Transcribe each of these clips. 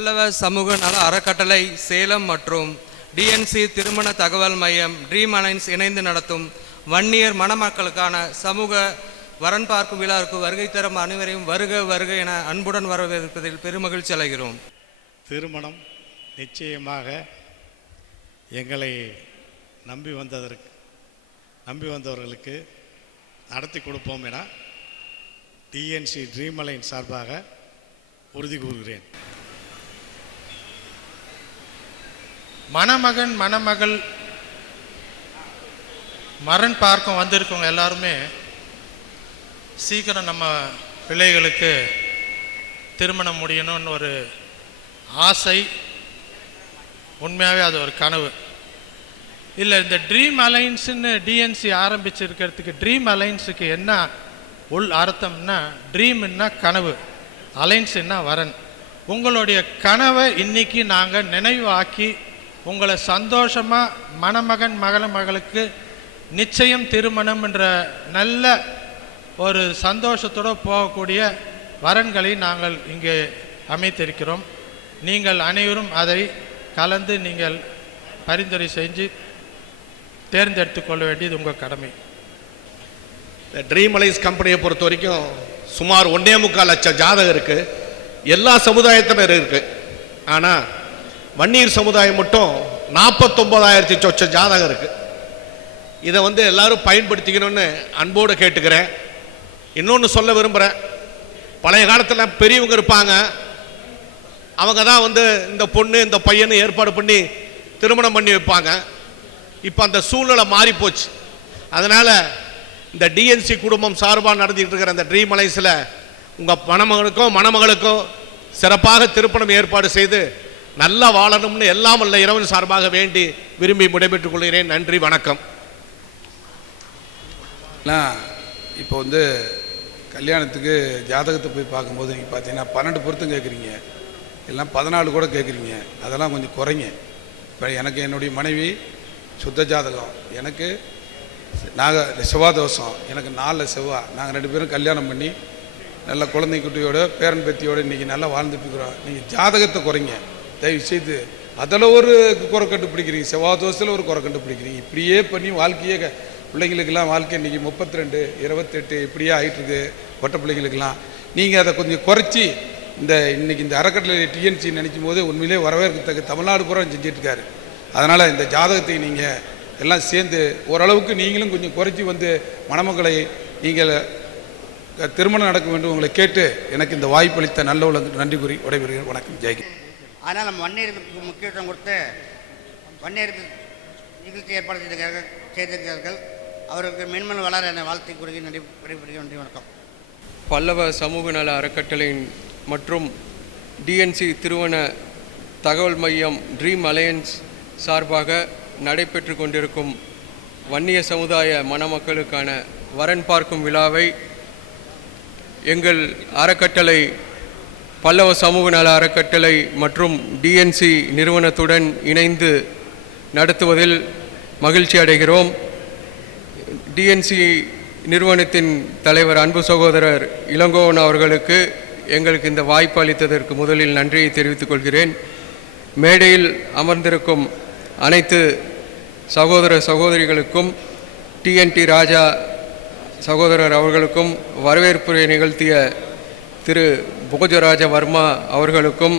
பல்லவ சமூக நல அறக்கட்டளை சேலம் மற்றும் டிஎன்சி திருமண தகவல் மையம் ட்ரீம் அலைன்ஸ் இணைந்து நடத்தும் வன்னியர் மணமக்களுக்கான சமூக வரன் பார்க்கும் விழாவுக்கு வருகை தரும் அனைவரையும் வருக வருக என அன்புடன் வரவேற்பதில் பெருமகிழ்ச்சி அடைகிறோம். திருமணம் நிச்சயமாக எங்களை நம்பி வந்ததற்கு நம்பி வந்தவர்களுக்கு நடத்தி கொடுப்போம் என டிஎன்சி ட்ரீம் அலைன் சார்பாக உறுதி கூறுகிறேன். மணமகன் மணமகள் மரண் பார்க்க வந்திருக்கவங்க எல்லாருமே சீக்கிரம் நம்ம பிள்ளைகளுக்கு திருமணம் முடியணும்னு ஒரு ஆசை. உண்மையாகவே அது ஒரு கனவு. இல்லை இந்த ட்ரீம் அலைன்ஸுன்னு டிஎன்சி ஆரம்பிச்சிருக்கிறதுக்கு ட்ரீம் அலைன்ஸுக்கு என்ன உள் அர்த்தம்னா ட்ரீம்னா கனவு அலைன்ஸ்னா வரன். உங்களுடைய கனவை இன்னைக்கு நாங்கள் நினைவாக்கி உங்களை சந்தோஷமாக மணமகன் மகள மகளுக்கு நிச்சயம் திருமணம் என்ற நல்ல ஒரு சந்தோஷத்தோடு போகக்கூடிய வரன்களை நாங்கள் இங்கே அமைத்திருக்கிறோம். நீங்கள் அனைவரும் அதை கலந்து நீங்கள் பரிந்துரை செஞ்சு தேர்ந்தெடுத்து கொள்ள வேண்டியது உங்கள் கடமை. இந்த ட்ரீம் அலைஸ் கம்பெனியை பொறுத்த வரைக்கும் சுமார் ஒன்றே முக்கால் லட்சம் ஜாதகம் இருக்குது எல்லா சமுதாயத்தினர் இருக்குது ஆனால் வன்னியர் சமுதாயம் மட்டும் நாற்பத்தொம்பதாயிரத்தி சொச்ச ஜாதகம் இருக்குது இதை வந்து எல்லாரும் பயன்படுத்திக்கணும்னு அன்போடு கேட்டுக்கிறேன். இன்னொன்று சொல்ல விரும்புகிறேன் பழைய காலத்தில் பெரியவங்க இருப்பாங்க. அவங்க தான் வந்து இந்த பொண்ணு இந்த பையனு ஏற்பாடு பண்ணி திருமணம் பண்ணி வைப்பாங்க. இப்போ அந்த சூழ்நிலை மாறி போச்சு. அதனால் இந்த டிஎன்சி குடும்பம் சார்பாக நடத்திட்டு இருக்கிற அந்த ட்ரீம் அலைஸில் உங்கள் மணமகனுக்கும் மணமகளுக்கும் சிறப்பாக திருப்பணம் ஏற்பாடு செய்து நல்லா வாழணும்னு எல்லாம் உள்ள இறைவன் சார்பாக வேண்டி விரும்பி விடைபெற்றுக் கொள்கிறேன். நன்றி வணக்கம். நான் இப்போ வந்து கல்யாணத்துக்கு ஜாதகத்தை போய் பார்க்கும்போது நீங்கள் பார்த்தீங்கன்னா பன்னெண்டு பொருத்தம் கேட்குறீங்க. எல்லாம் பதினாலு கூட கேட்குறீங்க. அதெல்லாம் கொஞ்சம் குறைங்க. இப்போ எனக்கு என்னுடைய மனைவி சுத்த ஜாதகம். எனக்கு நாங்கள் செவ்வாய் தோஷம். எனக்கு நாலில் செவ்வாய் நாங்கள் ரெண்டு பேரும் கல்யாணம் பண்ணி நல்ல குழந்தை குட்டியோட பேரன் பேத்தியோட இன்றைக்கி நல்லா வாழ்ந்துட்டு இருக்கிறோம். நீங்கள் ஜாதகத்தை குறைங்க. தயவுசெய்து அதில் ஒரு குறை கண்டுபிடிக்கிறீங்க. செவ்வாய் தோசத்தில் ஒரு குறை கண்டுபிடிக்கிறீங்க. இப்படியே பண்ணி வாழ்க்கையே பிள்ளைங்களுக்கெல்லாம் வாழ்க்கை இன்றைக்கி முப்பத்தி ரெண்டு இருபத்தெட்டு இப்படியே ஆகிட்டுருக்கு ஒட்ட பிள்ளைங்களுக்கெல்லாம். நீங்கள் அதை கொஞ்சம் குறைச்சி இந்த இன்றைக்கி இந்த அறக்கட்டளை டிஎன்சி நினைக்கும் போது உண்மையிலே வரவேற்கத்தக்க தமிழ்நாடு பூரா செஞ்சிட்ருக்காரு. அதனால் இந்த ஜாதகத்தை நீங்கள் எல்லாம் சேர்ந்து ஓரளவுக்கு நீங்களும் கொஞ்சம் குறைச்சி வந்து மணமக்களை நீங்கள் திருமணம் நடக்க வேண்டும் உங்களை கேட்டு எனக்கு இந்த வாய்ப்பளித்த நல்ல உலக நன்றி கூறி விடைபெறுகிறேன். வணக்கம். ஜெய்கி அதனால் நம்ம வன்னியர்களுக்கு முக்கியத்துவம் கொடுத்து வன்னியருக்கு நிகழ்ச்சி ஏற்பாடு செய்திருக்கிறார்கள். செய்திருக்கிறார்கள் அவருக்கு மென்மேலும் வளர என வாழ்த்தை கூறுகி நன்றி விடைபெறுகிறேன். நன்றி வணக்கம். பல்லவ சமூக நல அறக்கட்டளையின் மற்றும் டிஎன்சி திருவன தகவல் மையம் ட்ரீம் அலையன்ஸ் சார்பாக நடைபெற்று கொண்டிருக்கும் வன்னிய சமுதாய மணமக்களுக்கான வரன் பார்க்கும் விழாவை எங்கள் அறக்கட்டளை பல்லவ சமூக நல அறக்கட்டளை மற்றும் டிஎன்சி நிறுவனத்துடன் இணைந்து நடத்துவதில் மகிழ்ச்சி அடைகிறோம். டிஎன்சி நிறுவனத்தின் தலைவர் அன்பு சகோதரர் இளங்கோவன் அவர்களுக்கு எங்களுக்கு இந்த வாய்ப்பு அளித்ததற்கு முதலில் நன்றியை தெரிவித்துக் கொள்கிறேன். மேடையில் அமர்ந்திருக்கும் அனைத்து சகோதர சகோதரிகளுக்கும் டிஎன்டி ராஜா சகோதரர் அவர்களுக்கும் வரவேற்புரை நிகழ்த்திய திரு போஜராஜ வர்மா அவர்களுக்கும்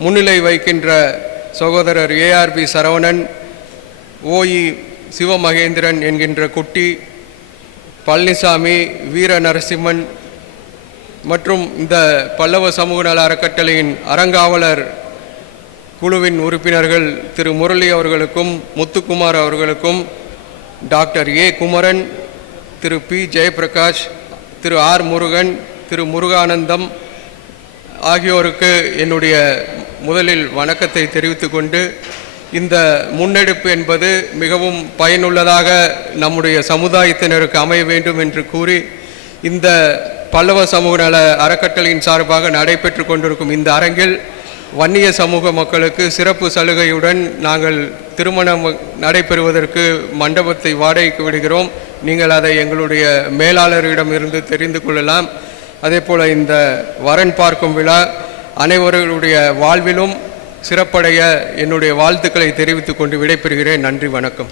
முன்னிலை வைக்கின்ற சகோதரர் ஏஆர்பி சரவணன் ஓஇ சிவமகேந்திரன் என்கின்ற குட்டி பழனிசாமி வீர நரசிம்மன் மற்றும் இந்த பல்லவ சமூக நல அறக்கட்டளையின் அறங்காவலர் குழுவின் உறுப்பினர்கள் திரு முரளி அவர்களுக்கும் முத்துக்குமார் அவர்களுக்கும் doctor A Kumaran Thiru P Jayaprakash Thiru R Murugan Thiru Murugananthan ஆகியோருக்கு என்னுடைய முதலில் வணக்கத்தை தெரிவித்து கொண்டு இந்த முன்னெடுப்பு என்பது மிகவும் பயனுள்ளதாக நம்முடைய சமுதாயத்தினருக்கு அமைய வேண்டும் என்று கூறி இந்த பல்லவ சமூக நல அறக்கட்டளையின் சார்பாக நடைபெற்று கொண்டிருக்கும் இந்த அரங்கில் வன்னிய சமூக மக்களுக்கு சிறப்பு சலுகையுடன் நாங்கள் திருமணம் நடைபெறுவதற்கு மண்டபத்தை வாடகைக்கு விடுகிறோம். நீங்கள் அதை எங்களுடைய மேலாளரிடம் இருந்து தெரிந்து கொள்ளலாம். அதே போல் இந்த வரன் பார்க்கும் விழா அனைவருடைய வாழ்விலும் சிறப்படைய என்னுடைய வாழ்த்துக்களை தெரிவித்துக் கொண்டு விடைபெறுகிறேன். நன்றி வணக்கம்.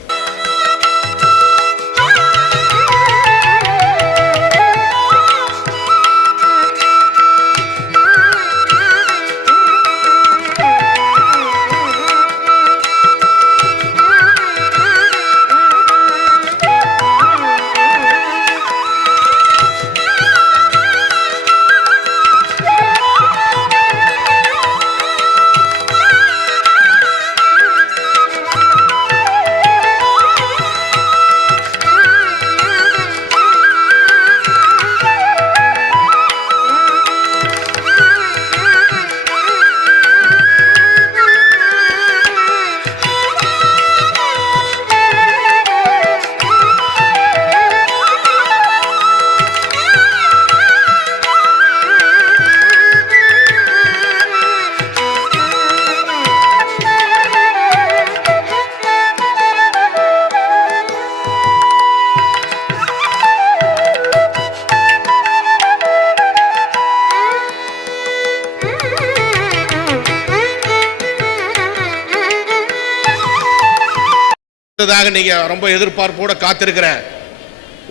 அடுத்ததாக நீங்கள் ரொம்ப எதிர்பார்ப்போட காத்திருக்கிற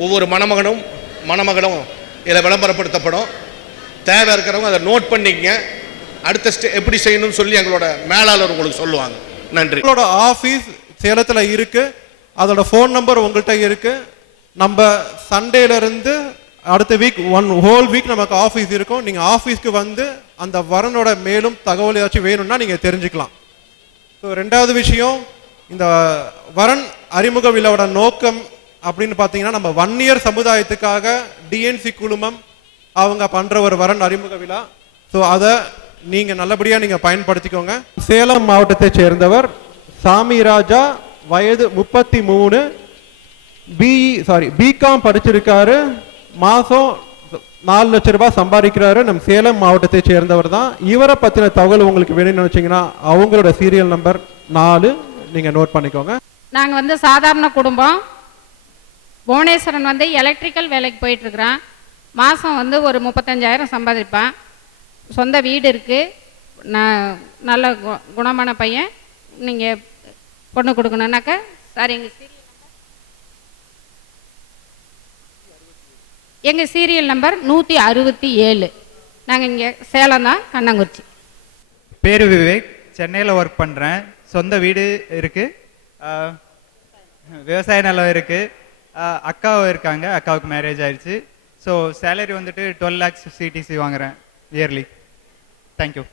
ஒவ்வொரு மணமகனும் மணமகளும் இதில் விளம்பரப்படுத்தப்படும். தேவை இருக்கிறவங்க அதை நோட் பண்ணிக்கங்க. அடுத்த ஸ்டெ எப்படி செய்யணும்னு சொல்லி எங்களோட மேலாளர் உங்களுக்கு சொல்லுவாங்க. நன்றி. உங்களோட ஆஃபீஸ் சேலத்தில் இருக்குது அதோட ஃபோன் நம்பர் உங்கள்கிட்ட இருக்கு. நம்ம சண்டேலேருந்து அடுத்த வீக் ஒன் ஹோல் வீக் நமக்கு ஆஃபீஸ் இருக்கும். நீங்கள் ஆஃபீஸ்க்கு வந்து அந்த வரனோட மேலும் தகவல் ஏதாச்சும் வேணும்னா நீங்கள் தெரிஞ்சுக்கலாம். ஸோ ரெண்டாவது விஷயம் இந்த வரன் அறிமுக விழாவோட நோக்கம் அப்படின்னு பார்த்தீங்கன்னா நம்ம ஒன் இயர் சமுதாயத்துக்காக டிஎன்சி குழுமம் அவங்க பண்ணுற ஒரு வரன் அறிமுக விழா. ஸோ அதை நீங்கள் நல்லபடியாக நீங்கள் பயன்படுத்திக்கோங்க. சேலம் மாவட்டத்தை சேர்ந்தவர் சாமி ராஜா வயது முப்பத்தி மூணு. பிஇ சாரி பிகாம் படிச்சிருக்காரு. மாதம் நாலு லட்ச ரூபாய் சம்பாதிக்கிறாரு. நம்ம சேலம் மாவட்டத்தை சேர்ந்தவர் தான். இவரை பற்றின தகவல் உங்களுக்கு வேணும்னு நினைச்சீங்கன்னா அவங்களோட சீரியல் நம்பர் நாலு நீங்க நோட் பண்ணிக்கோங்க. நாங்கள் வந்து சாதாரண குடும்பம். புவனேஸ்வரன் வந்து எலக்ட்ரிக்கல் வேலைக்கு போயிட்டுருக்குறான். மாதம் வந்து ஒரு முப்பத்தஞ்சாயிரம் சம்பாதிப்பான். சொந்த வீடு இருக்குது நான் நல்ல கு- குணமான பையன். நீங்கள் பொண்ணு கொடுக்கணுன்னாக்கா சார் எங்கள் சீரியல் எங்கள் சீரியல் நம்பர் நூற்றி அறுபத்தி ஏழு. நாங்கள் இங்கே சேலம் தான் கண்ணங்குறிச்சி. பேர் விவேக். சென்னையில் ஒர்க் பண்ணுறேன் சொந்த வீடு இருக்குது விவசாய நிலம் இருக்குது அக்காவும் இருக்காங்க. அக்காவுக்கு மேரேஜ் ஆயிடுச்சு. ஸோ சேலரி வந்துட்டு டுவெல் லேக்ஸ் சிடிசி வாங்குறேன் இயர்லி தேங்க்யூ